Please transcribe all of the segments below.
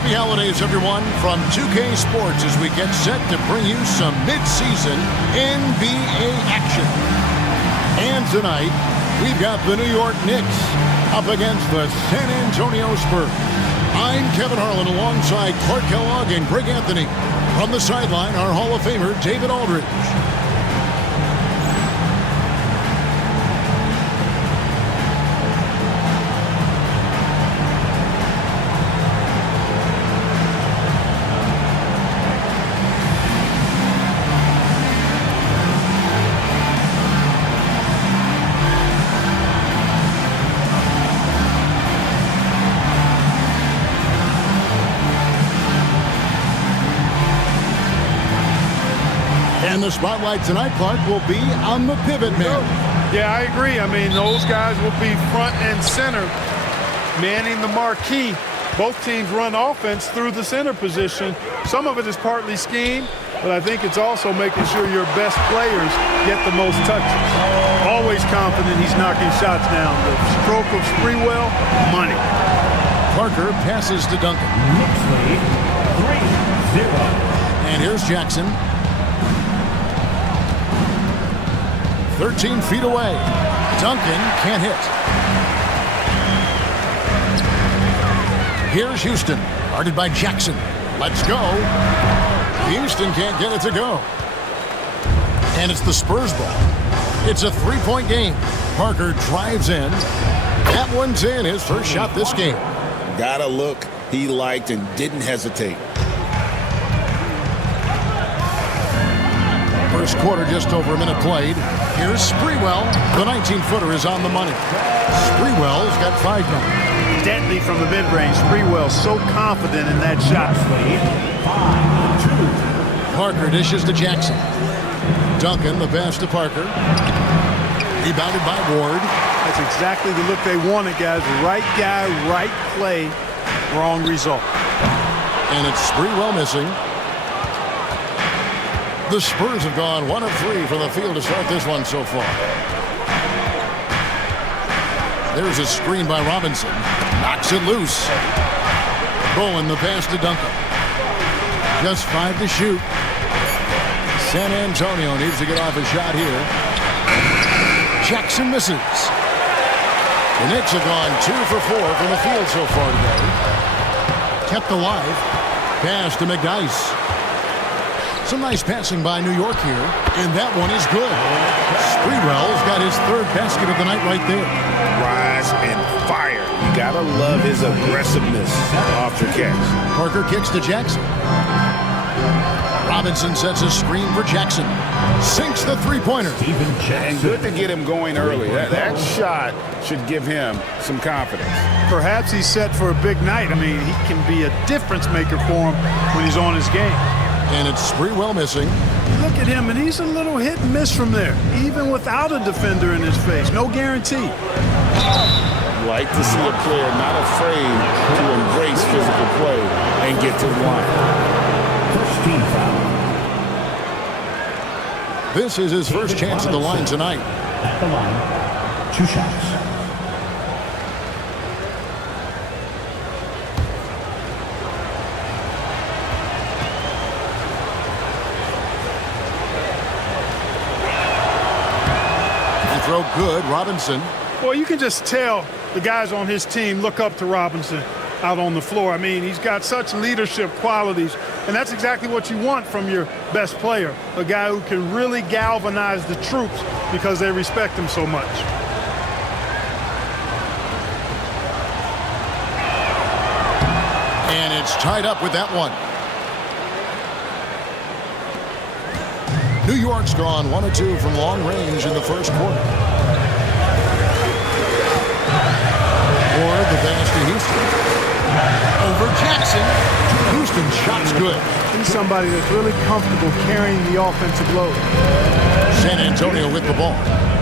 Happy holidays, everyone, from 2K Sports as we get set to bring you some mid-season NBA action. And tonight, we've got the New York Knicks up against the San Antonio Spurs. I'm Kevin Harlan alongside Clark Kellogg and Greg Anthony. From the sideline, our Hall of Famer, David Aldridge. And the spotlight tonight, Clark, will be on the pivot man. Yeah, I agree. I mean, those guys will be front and center, manning the marquee. Both teams run offense through the center position. Some of it is partly scheme, but I think it's also making sure your best players get the most touches. Always confident he's knocking shots down. The stroke of Sprewell, money. Parker passes to Duncan. 3-0. And here's Jackson. 13 feet away. Duncan can't hit. Here's Houston, guarded by Jackson. Let's go. Houston can't get it to go. And it's the Spurs ball. It's a three-point game. Parker drives in. That one's in, his first shot this game. Got a look he liked and didn't hesitate. First quarter, just over a minute played. Here's Sprewell. The 19-footer is on the money. Sprewell's got 5 now. Deadly from the mid-range. Sprewell so confident in that shot. 5-2. Parker dishes to Jackson. Duncan, the pass to Parker. Rebounded by Ward. That's exactly the look they wanted, guys. Right guy, right play, wrong result. And it's Sprewell missing. The Spurs have gone 1 of 3 from the field to start this one so far. There's a screen by Robinson. Knocks it loose. Bowen the pass to Duncan. Just 5 to shoot. San Antonio needs to get off a shot here. Jackson misses. The Knicks have gone 2 for 4 from the field so far today. Kept alive. Pass to McDice. Some nice passing by New York here, and that one is good. Sprewell's got his 3rd basket of the night right there. Rise and fire. You gotta love his aggressiveness off the catch. Parker kicks to Jackson. Robinson sets a screen for Jackson. Sinks the three-pointer. And good to get him going early. That shot should give him some confidence. Perhaps he's set for a big night. I mean, he can be a difference maker for him when he's on his game. And it's Sprewell missing. Look at him, and he's a little hit and miss from there, even without a defender in his face. No guarantee. Like to see a player not afraid to embrace physical play and get to the line. First team foul. This is his first chance at the line tonight. At the line, 2 shots. Throw good. Robinson. Well, you can just tell the guys on his team look up to Robinson out on the floor. I mean, he's got such leadership qualities, and that's exactly what you want from your best player, a guy who can really galvanize the troops because they respect him so much. And it's tied up with that one. New York's gone 1 of 2 from long range in the first quarter. Ward the pass to Houston. Over Jackson. Houston's shot's good. He's somebody that's really comfortable carrying the offensive load. San Antonio with the ball.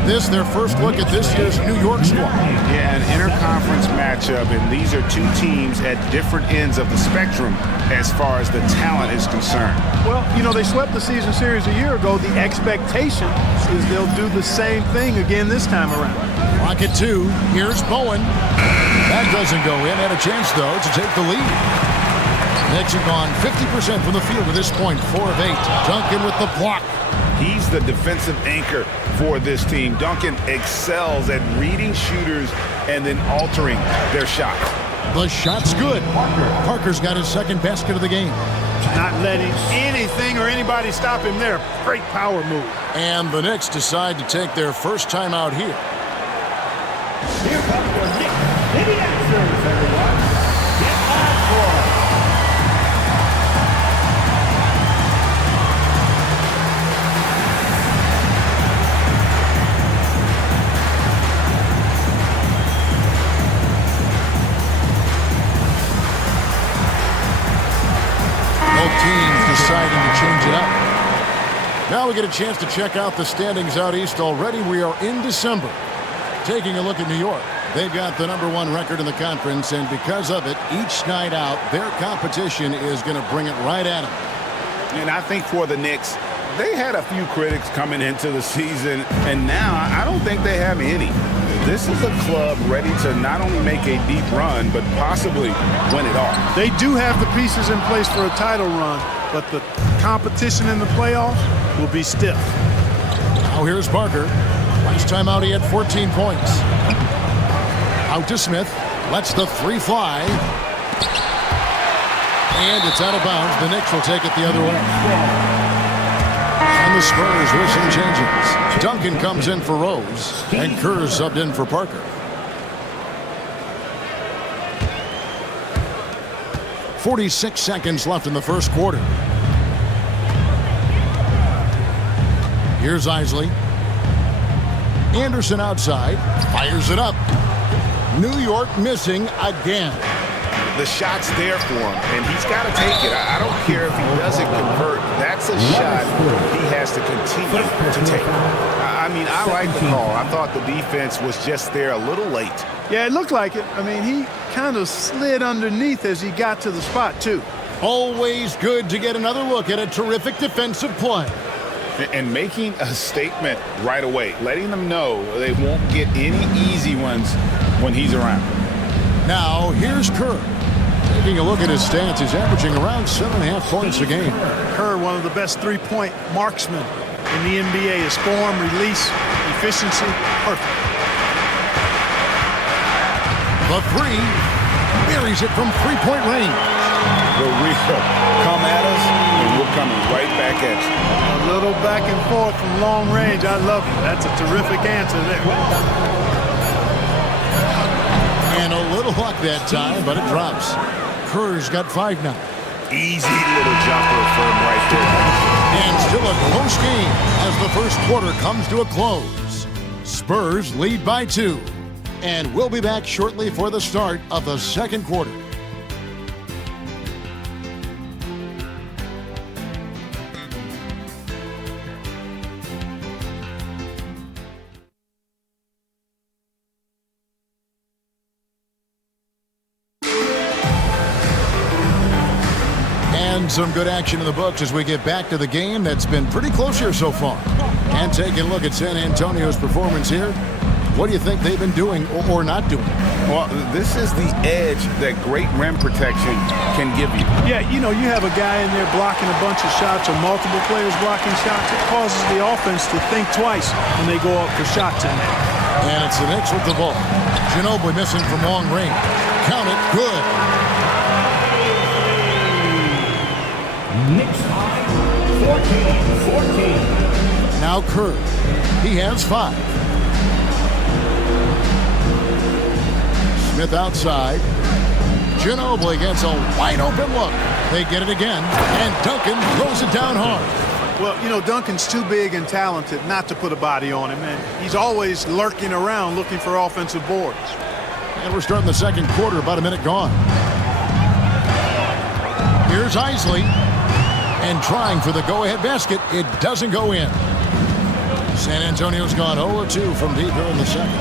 This their first look at this year's New York squad. Yeah, an interconference matchup, and these are 2 teams at different ends of the spectrum as far as the talent is concerned. Well, you know, they swept the season series a year ago. The expectation is they'll do the same thing again this time around. Rocket 2. Here's Bowen. That doesn't go in. Had a chance, though, to take the lead. Knicks have gone 50% from the field to this point, 4 of 8. Duncan with the block. He's the defensive anchor for this team. Duncan excels at reading shooters and then altering their shots. The shot's good. Parker's got his second basket of the game. Not letting anything or anybody stop him there. Great power move. And the Knicks decide to take their first time out here. Here comes your Knicks. The answers, everyone. Get back for it. Both teams deciding to change it up. Now we get a chance to check out the standings out east already. We are in December. Taking a look at New York. They've got the #1 record in the conference, and because of it, each night out, their competition is going to bring it right at them. And I think for the Knicks, they had a few critics coming into the season, and now I don't think they have any. This is a club ready to not only make a deep run, but possibly win it all. They do have the pieces in place for a title run, but the competition in the playoffs will be stiff. Now here's Parker. Last time out, he had 14 points. Out to Smith. Lets the three fly. And it's out of bounds. The Knicks will take it the other way. And the Spurs with some changes. Duncan comes in for Rose. And Kerr subbed in for Parker. 46 seconds left in the first quarter. Here's Isley. Anderson outside. Fires it up. New York missing again. The shot's there for him, and he's got to take it. I don't care if he doesn't convert. That's a shot he has to continue to take. I mean, I like the call. I thought the defense was just there a little late. Yeah, it looked like it. I mean, he kind of slid underneath as he got to the spot, too. Always good to get another look at a terrific defensive play. And making a statement right away, letting them know they won't get any easy ones when he's around. Now, here's Kerr. Taking a look at his stats, he's averaging around 7.5 points a game. Kerr, one of the best three-point marksmen in the NBA. His form, release, efficiency, perfect. The three buries it from three-point range. The real come at us, and we're coming right back at you. A little back and forth from long range. I love it. That's a terrific answer there. And a little luck that time, but it drops. Kerr's got 5 now. Easy little jumper for him right there. And still a close game as the first quarter comes to a close. Spurs lead by 2. And we'll be back shortly for the start of the second quarter. And some good action in the books as we get back to the game that's been pretty close here so far. And taking a look at San Antonio's performance here, what do you think they've been doing or not doing? Well, this is the edge that great rim protection can give you. Yeah, you know, you have a guy in there blocking a bunch of shots or multiple players blocking shots. It causes the offense to think twice when they go up for shots in there. And it's the Knicks with the ball. Ginobili missing from long range. Count it, good. Knicks high, 14-14. Now Kerr. He has 5. Smith outside. Ginobili gets a wide open look. They get it again, and Duncan throws it down hard. Well, you know, Duncan's too big and talented not to put a body on him, and he's always lurking around looking for offensive boards. And we're starting the second quarter, about a minute gone. Here's Isley. And trying for the go-ahead basket, it doesn't go in. San Antonio's gone 0-2 from deep here in the second.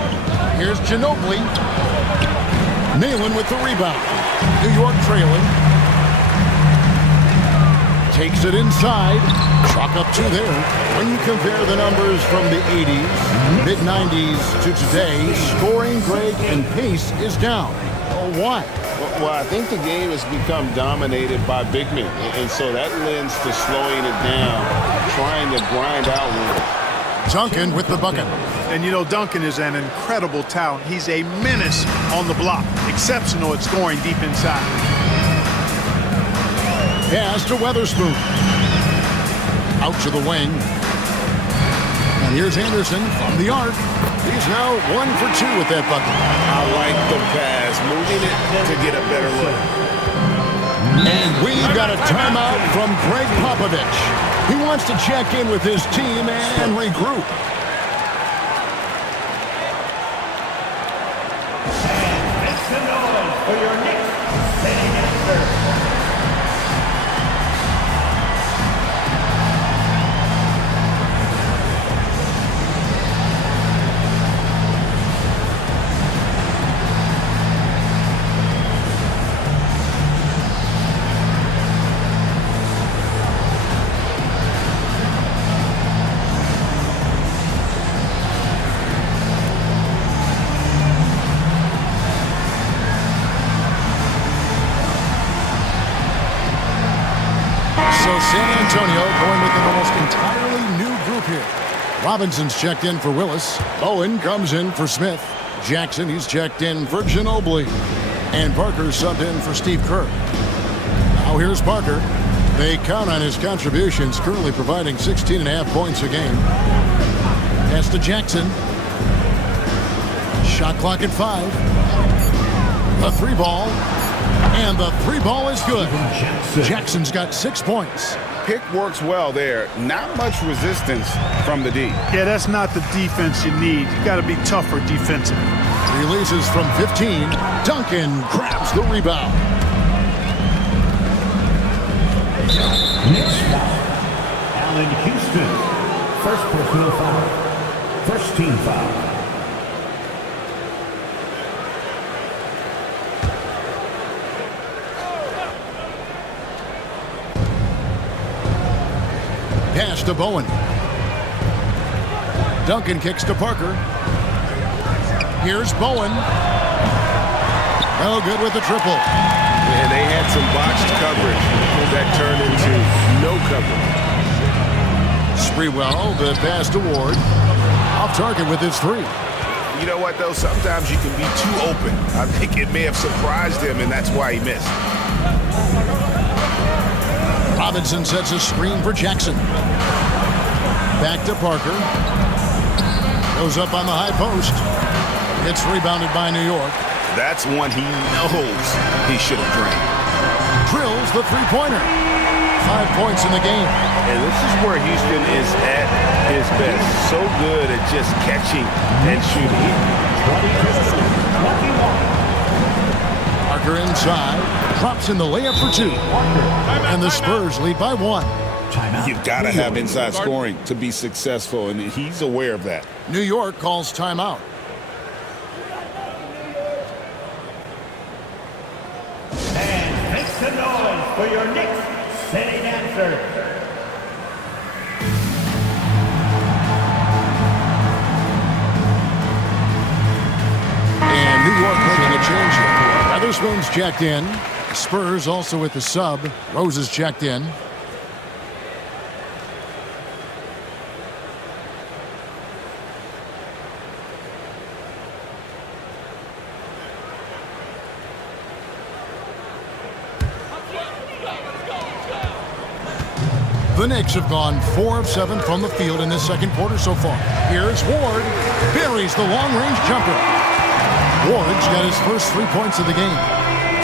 Here's Ginobili. Nailing with the rebound. New York trailing. Takes it inside. Chalk up 2 there. When you compare the numbers from the 80s, mid-90s to today, scoring, Greg, and pace is down. Oh, why? Well, I think the game has become dominated by big men, and so that lends to slowing it down, trying to grind out one. Duncan with the bucket. And you know, Duncan is an incredible talent. He's a menace on the block. Exceptional at scoring deep inside. Pass to Weatherspoon. Out to the wing. And here's Anderson from the arc. He's now 1 for 2 with that bucket. I like the pass, moving it to get a better look. And we've got a timeout from Greg Popovich. He wants to check in with his team and regroup. And make some noise for your Knicks sitting answer. So San Antonio going with an almost entirely new group here. Robinson's checked in for Willis. Owen comes in for Smith. Jackson, he's checked in for Ginobili. And Parker subbed in for Steve Kerr. Now here's Parker. They count on his contributions, currently providing 16.5 points a game. Pass to Jackson. Shot clock at 5. The 3 ball. And the 3 ball is good. Jackson's got 6 points. Pick works well there. Not much resistance from the D. Yeah, that's not the defense you need. You got to be tougher defensively. Releases from 15. Duncan grabs the rebound. Knicks foul. Allen Houston. First personal foul. First team foul. Pass to Bowen. Duncan kicks to Parker. Here's Bowen. No good with the triple. And they had some botched coverage that turned into no coverage. Sprewell, the pass to Ward. Off target with his 3. You know what, though? Sometimes you can be too open. I think it may have surprised him, and that's why he missed. Robinson sets a screen for Jackson. Back to Parker. Goes up on the high post. It's rebounded by New York. That's one he knows he should have drained. Drills the 3-pointer. 5 points in the game. And this is where Houston is at his best. So good at just catching and shooting. 21. Parker inside. Drops in the layup for 2. And the Spurs lead by 1. You've got to have inside scoring to be successful, and he's aware of that. New York calls timeout. And make some noise for your Knicks sitting answer. And New York making a change here. Weatherspoon's checked in. Spurs also with the sub. Rose is checked in. The Knicks have gone 4 of 7 from the field in this second quarter so far. Here's Ward. Buries the long-range jumper. Ward's got his first 3 points of the game.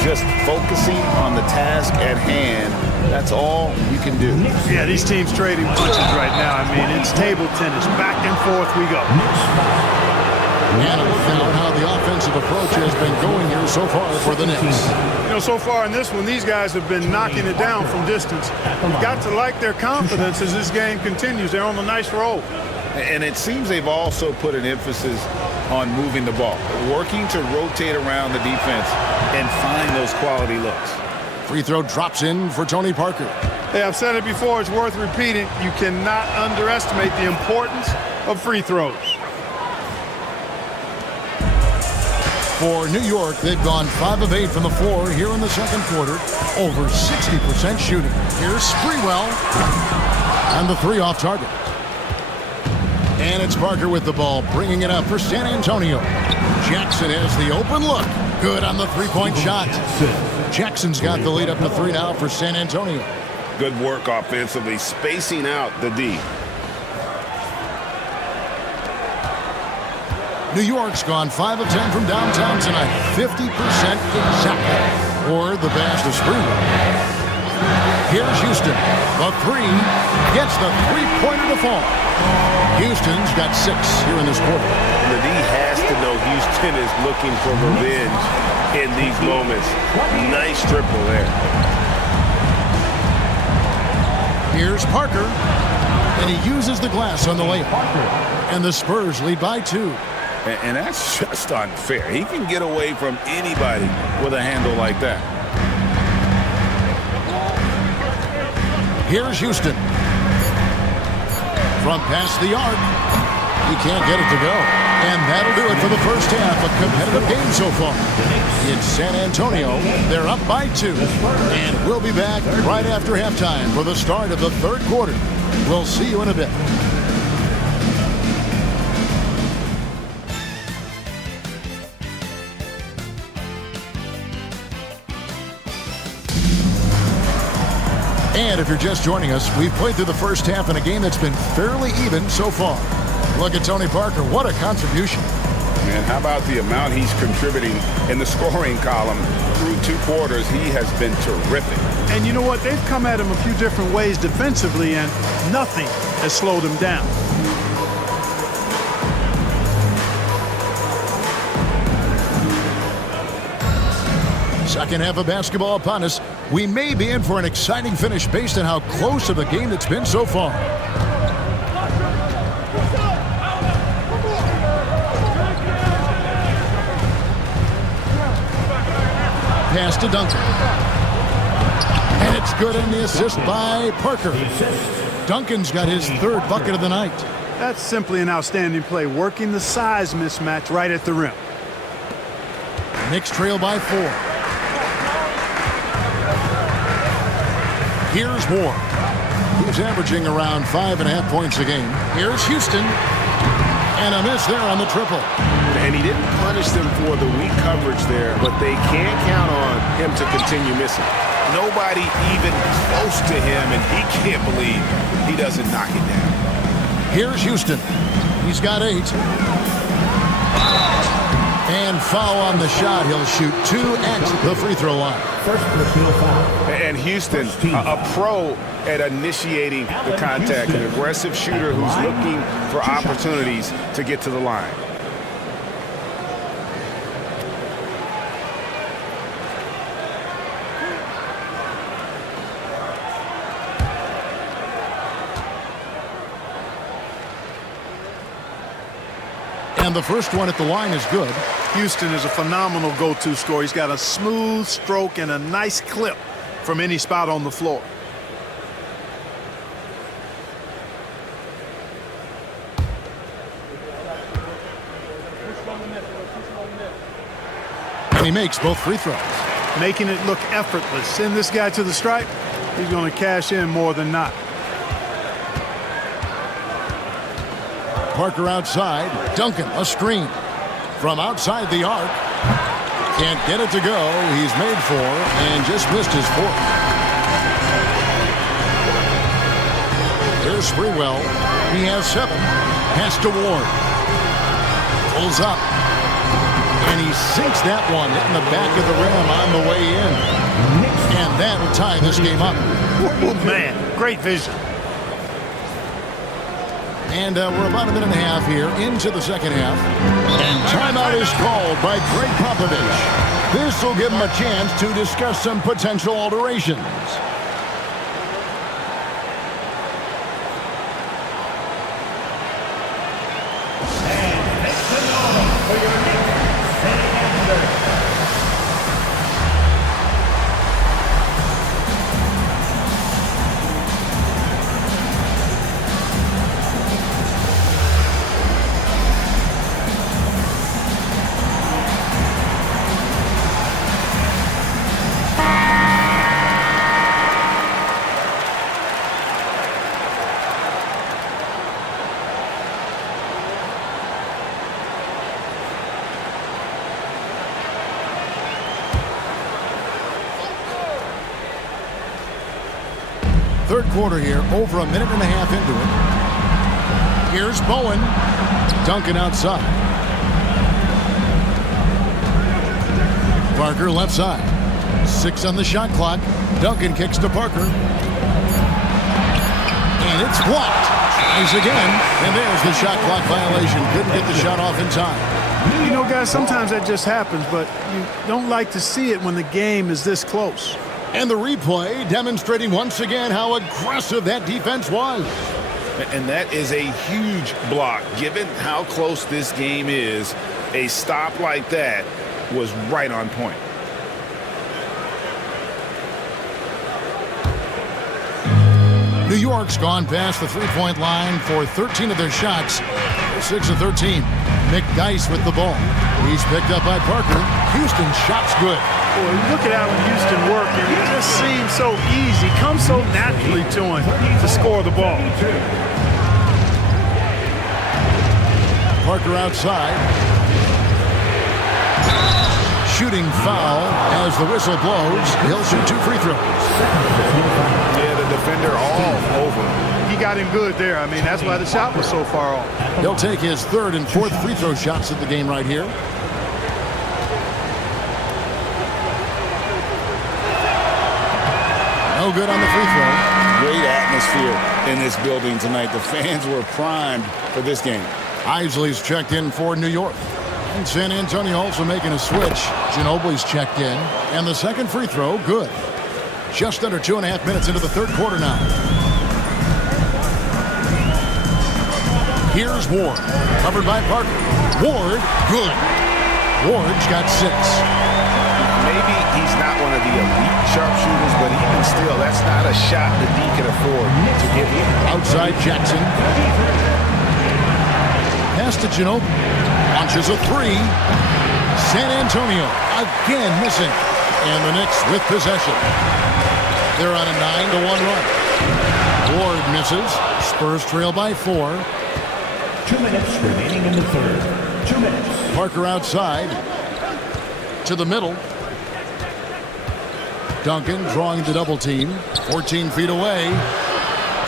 Just focusing on the task at hand, that's all you can do. Yeah, these teams trading punches right now. I mean, it's table tennis. Back and forth we go. And a look at how the offensive approach has been going here so far for the Knicks. You know, so far in this one, these guys have been knocking it down from distance. You've got to like their confidence as this game continues. They're on a nice roll. And it seems they've also put an emphasis on moving the ball, working to rotate around the defense and find those quality looks. Free throw drops in for Tony Parker. Hey, I've said it before. It's worth repeating. You cannot underestimate the importance of free throws. For New York, they've gone 5 of 8 from the floor here in the second quarter. Over 60% shooting. Here's Sprewell. And the 3 off target. And it's Parker with the ball, bringing it up for San Antonio. Jackson has the open look. Good on the three-point shot. Jackson's got the lead up to 3 now for San Antonio. Good work offensively, spacing out the D. New York's gone 5 of 10 from downtown tonight. 50% exactly. Or the pass to Sprewell. Here's Houston. The 3 gets the three-pointer to fall. Houston's got 6 here in this quarter. The D has to know Houston is looking for revenge in these moments. Nice triple there. Here's Parker. And he uses the glass on the layup. And the Spurs lead by 2. And that's just unfair. He can get away from anybody with a handle like that. Here's Houston. From past the arc. He can't get it to go. And that'll do it for the first half. A competitive game so far. In San Antonio, they're up by 2. And we'll be back right after halftime for the start of the third quarter. We'll see you in a bit. And if you're just joining us, we've played through the first half in a game that's been fairly even so far. Look at Tony Parker. What a contribution. Man, how about the amount he's contributing in the scoring column through 2 quarters? He has been terrific. And you know what? They've come at him a few different ways defensively, and nothing has slowed him down. Second half of basketball upon us. We may be in for an exciting finish based on how close of a game it's been so far. Pass to Duncan. And it's good in the assist by Parker. Duncan's got his 3rd bucket of the night. That's simply an outstanding play, working the size mismatch right at the rim. Knicks trail by 4. Here's Moore. He's averaging around 5.5 points a game. Here's Houston. And a miss there on the triple. And he didn't punish them for the weak coverage there, but they can't count on him to continue missing. Nobody even close to him, and he can't believe he doesn't knock it down. Here's Houston. He's got 8. And foul on the shot. He'll shoot 2 at the free throw line. First personal foul. And Houston, a pro at initiating the contact, an aggressive shooter who's looking for opportunities to get to the line. And the first one at the line is good. Houston is a phenomenal go-to scorer. He's got a smooth stroke and a nice clip from any spot on the floor. And he makes both free throws. Making it look effortless. Send this guy to the stripe. He's going to cash in more than not. Parker outside. Duncan, a screen. From outside the arc. Can't get it to go. He's made 4 and just missed his 4th. Here's Sprewell. He has 7. Pass to Ward. Pulls up. And he sinks that one, hitting the back of the rim on the way in. And that'll tie this game up. Oh, man, great vision. And we're about a minute and a half here into the second half. And timeout is called by Greg Popovich. This will give him a chance to discuss some potential alterations. And make some noise for your Knicks setting answer. third quarter here, over a minute and a half into it. Here's Bowen. Duncan outside. Parker left side. 6 on the shot clock. Duncan kicks to Parker. And it's blocked. Tries again. And there's the shot clock violation. Couldn't get the shot off in time. You know, guys, sometimes that just happens, but you don't like to see it when the game is this close. And the replay demonstrating once again how aggressive that defense was. And that is a huge block. Given how close this game is, a stop like that was right on point. New York's gone past the three-point line for 13 of their shots. 6 of 13. McDyess with the ball. He's picked up by Parker. Houston's shot's good. Boy, you look at how Houston work, and it just seems so easy. Comes so naturally to him to score the ball. Parker outside. Shooting foul as the whistle blows. He'll shoot 2 free throws. Yeah, the defender all over him. He got him good there. I mean, that's why the shot was so far off. He'll take his 3rd and 4th free throw shots of the game right here. No good on the free throw. Great atmosphere in this building tonight. The fans were primed for this game. Isley's checked in for New York. And San Antonio also making a switch. Ginobili's checked in. And the second free throw, good. Just under 2.5 minutes into the third quarter now. Here's Ward. Covered by Parker. Ward, good. Ward's got 6. Maybe he's not one of the elite sharpshooters, but even still, that's not a shot that he can afford to give you. Outside Jackson. Pass to Ginobili. Launches a 3. San Antonio again missing. And the Knicks with possession. They're on a 9-1 run. Ward misses. Spurs trail by 4. 2 minutes remaining in the third. 2 minutes. Parker outside. To the middle. Duncan drawing the double team. 14 feet away.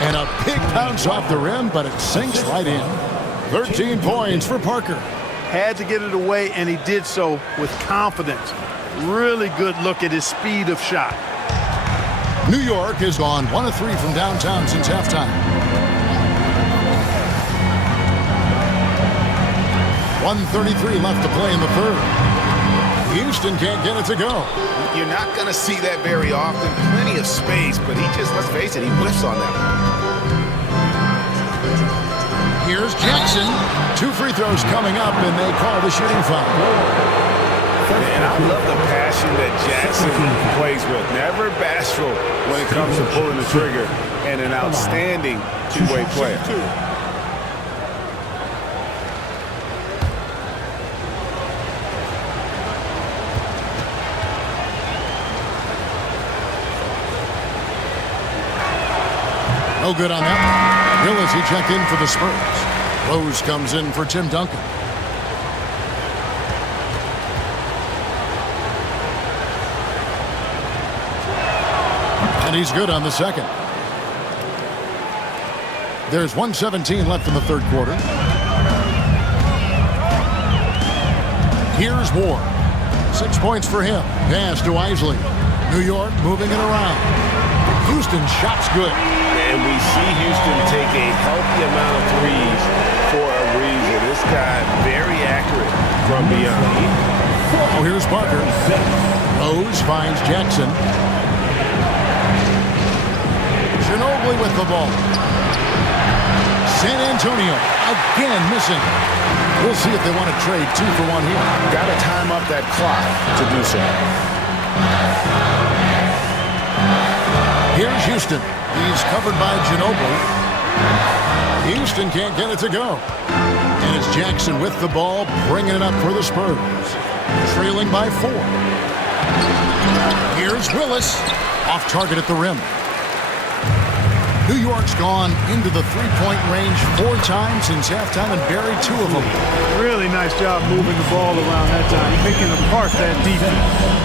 And a big bounce off the rim, but it sinks right in. 13 points for Parker. Had to get it away, and he did so with confidence. Really good look at his speed of shot. New York has gone 1 of 3 from downtown since halftime. 1:33 left to play in the third. Houston can't get it to go. You're not going to see that very often. Plenty of space, but he just, let's face it, he whiffs on that one. Here's Jackson. 2 free throws coming up, and they call the shooting foul. And I love the passion that Jackson plays with. Never bashful when it comes to pulling the trigger, and an outstanding two-way player. No good on that. Willis, he checked in for the Spurs. Rose comes in for Tim Duncan. And he's good on the second. There's 1:17 left in the third quarter. Here's Ward. 6 points for him. Pass to Isley. New York moving it around. Houston's shot's good. And we see Houston take a healthy amount of threes for a reason. This guy very accurate from beyond. Oh, here's Parker. Rose finds Jackson. Ginobili with the ball. San Antonio again missing. We'll see if they want to trade 2 for 1 here. Got to time up that clock to do so. Here's Houston. He's covered by Ginobili. Houston can't get it to go. And it's Jackson with the ball, bringing it up for the Spurs. Trailing by 4. Here's Willis. Off target at the rim. New York's gone into the three-point range 4 times since halftime and buried 2 of them. Really nice job moving the ball around that time, picking apart that defense.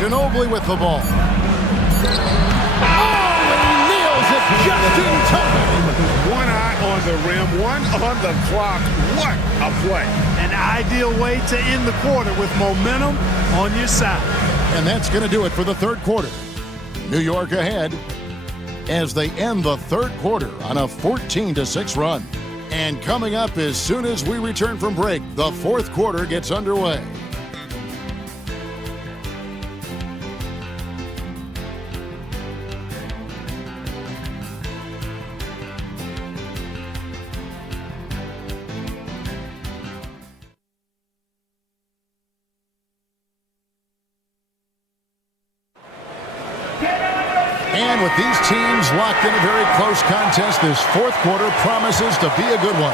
Ginobili with the ball. Just in time. One eye on the rim, one on the clock. What a play. An ideal way to end the quarter with momentum on your side. And that's going to do it for the third quarter. New York ahead as they end the third quarter on a 14-6 run. And coming up as soon as we return from break, the fourth quarter gets underway. And with these teams locked in a very close contest, this fourth quarter promises to be a good one.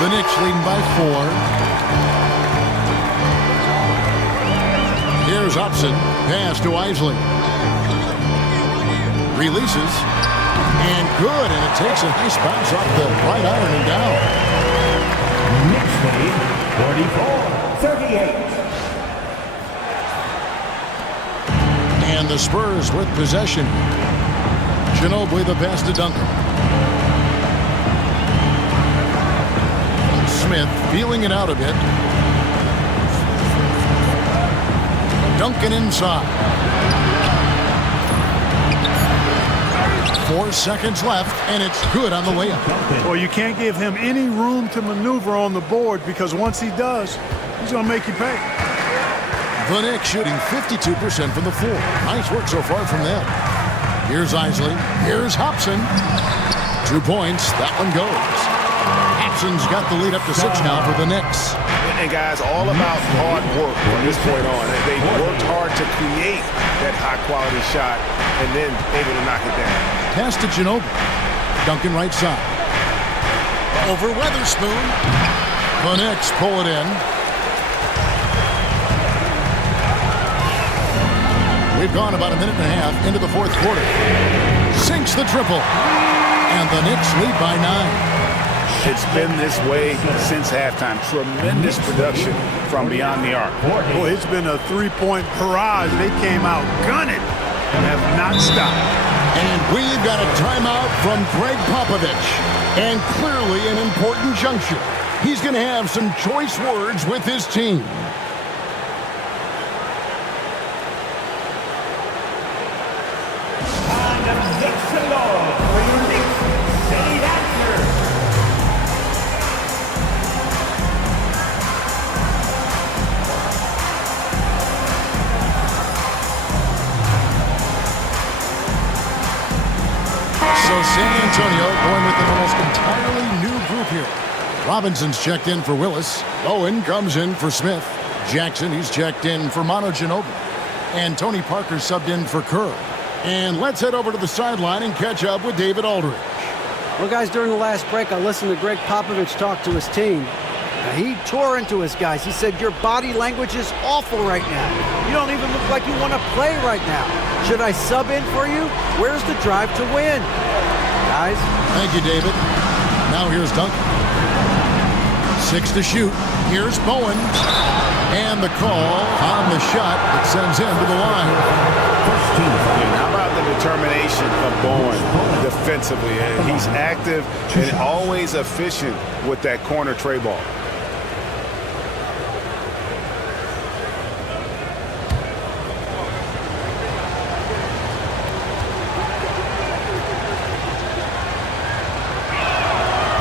The Knicks leading by 4. Here's Upson. Pass to Isley. Releases. And good. And it takes a nice bounce off the right iron and down. Knicks lead 44-38. And the Spurs with possession. Ginobili the pass to Duncan. Smith feeling it out a bit. Duncan inside. 4 seconds left, and it's good on the layup. Well, you can't give him any room to maneuver on the board because once he does, he's going to make you pay. The Knicks shooting 52% from the floor. Nice work so far from them. Here's Isley. Here's Hobson. 2 points. That one goes. Hobson's got the lead up to 6 now for the Knicks. And guys, all about hard work from this point on. They worked hard to create that high-quality shot and then able to knock it down. Pass to Ginobili. Duncan right side. Over Weatherspoon. The Knicks pull it in. We've gone about a minute and a half into the fourth quarter. Sinks the triple. And the Knicks lead by 9. It's been this way since halftime. Tremendous production from beyond the arc. Boy, it's been a three-point barrage. They came out gunning and have not stopped. And we've got a timeout from Greg Popovich. And clearly an important juncture. He's going to have some choice words with his team. So San Antonio going with an almost entirely new group here. Robinson's checked in for Willis. Owen comes in for Smith. Jackson, he's checked in for Manu Ginobili. And Tony Parker subbed in for Kerr. And let's head over to the sideline and catch up with David Aldridge. Well, guys, during the last break, I listened to Greg Popovich talk to his team. Now, he tore into his guys. He said, your body language is awful right now. You don't even look like you want to play right now. Should I sub in for you? Where's the drive to win? Guys? Thank you, David. Now here's Duncan. 6 to shoot. Here's Bowen. And the call on the shot that sends him to the line. How about the determination of Bowen defensively? He's active and always efficient with that corner tray ball.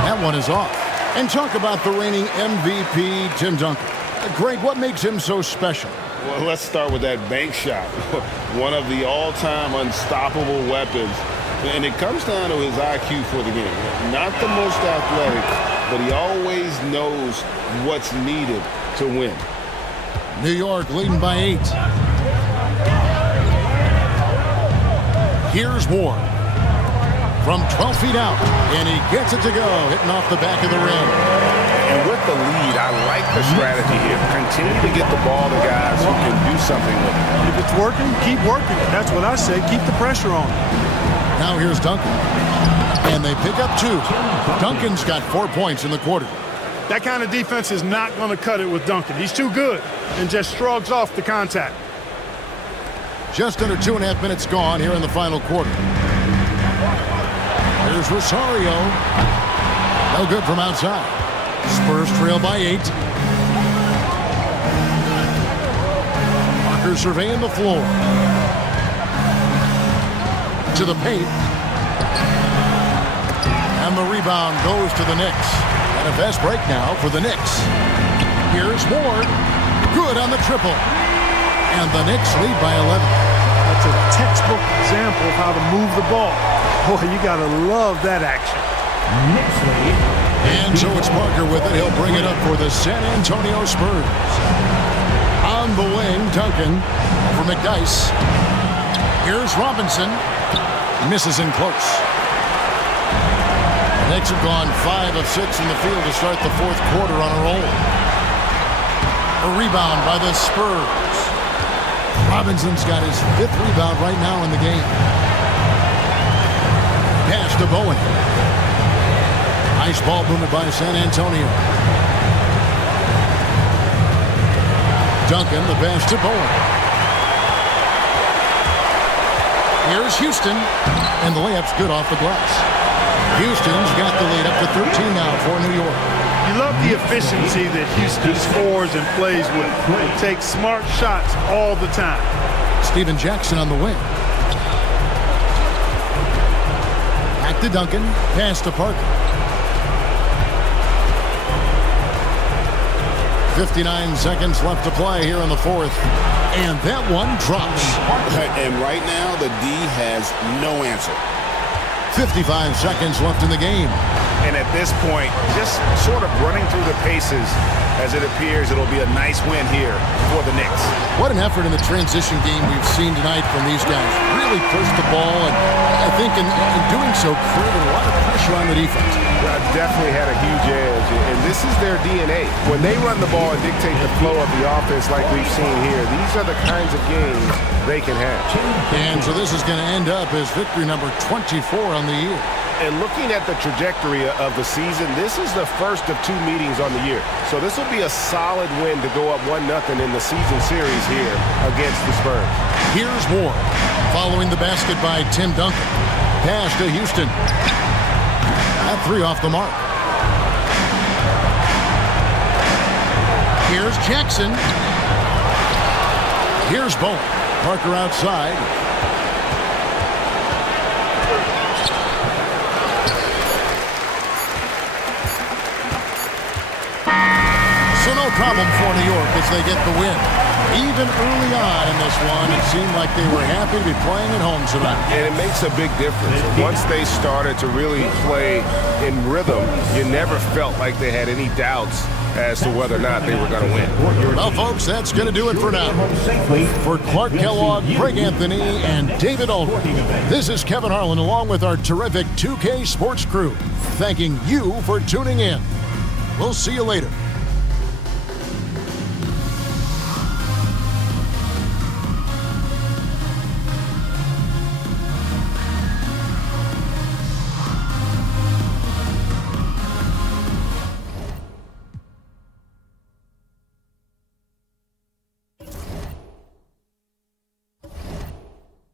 That one is off. And talk about the reigning MVP, Tim Duncan. Greg, what makes him so special? Well, let's start with that bank shot. One of the all-time unstoppable weapons. And it comes down to his IQ for the game. Not the most athletic, but he always knows what's needed to win. New York leading by 8. Here's Ward. From 12 feet out, and he gets it to go, hitting off the back of the rim. And with the lead, I like the strategy here. Continue to get the ball to guys who can do something with it. If it's working, keep working. That's what I say. Keep the pressure on. Now here's Duncan. And they pick up 2. Duncan's got 4 points in the quarter. That kind of defense is not going to cut it with Duncan. He's too good and just shrugs off the contact. Just under 2.5 minutes gone here in the final quarter. Here's Rosario. No good from outside. Spurs trail by 8. Parker surveying the floor. To the paint. And the rebound goes to the Knicks. And a fast break now for the Knicks. Here's Ward. Good on the triple. And the Knicks lead by 11. That's a textbook example of how to move the ball. Boy, you got to love that action. Knicks lead. And so it's Parker with it. He'll bring it up for the San Antonio Spurs. On the wing, Duncan for McDyess. Here's Robinson. Misses in close. The Knicks have gone 5 of 6 in the field to start the fourth quarter on a roll. A rebound by the Spurs. Robinson's got his 5th rebound right now in the game. Pass to Bowen. Nice ball movement by San Antonio. Duncan, the pass to Bowen. Here's Houston, and the layup's good off the glass. Houston's got the lead up to 13 now for New York. You love the efficiency that Houston scores and plays with. Takes smart shots all the time. Steven Jackson on the wing. Back to Duncan. Pass to Parker. 59 seconds left to play here in the fourth. And that one drops. And right now, the D has no answer. 55 seconds left in the game. And at this point, just sort of running through the paces as it appears it'll be a nice win here for the Knicks. What an effort in the transition game we've seen tonight from these guys. Really pushed the ball, and I think in doing so created a lot of pressure on the defense. Definitely had a huge edge, and this is their DNA. When they run the ball and dictate the flow of the offense like we've seen here, these are the kinds of games they can have. And so this is going to end up as victory number 24 on the year. And looking at the trajectory of the season, this is the first of 2 meetings on the year. So this will be a solid win to go up 1-0 in the season series here against the Spurs. Here's Ward, following the basket by Tim Duncan. Pass to Houston. That 3 off the mark. Here's Jackson. Here's Bowen. Parker outside. So no problem for New York as they get the win. Even early on in this one, it seemed like they were happy to be playing at home tonight. And it makes a big difference. Once they started to really play in rhythm, you never felt like they had any doubts as to whether or not they were going to win. Well, folks, that's going to do it for now. For Clark Kellogg, Greg Anthony, and David Aldridge, this is Kevin Harlan along with our terrific 2K Sports crew, thanking you for tuning in. We'll see you later.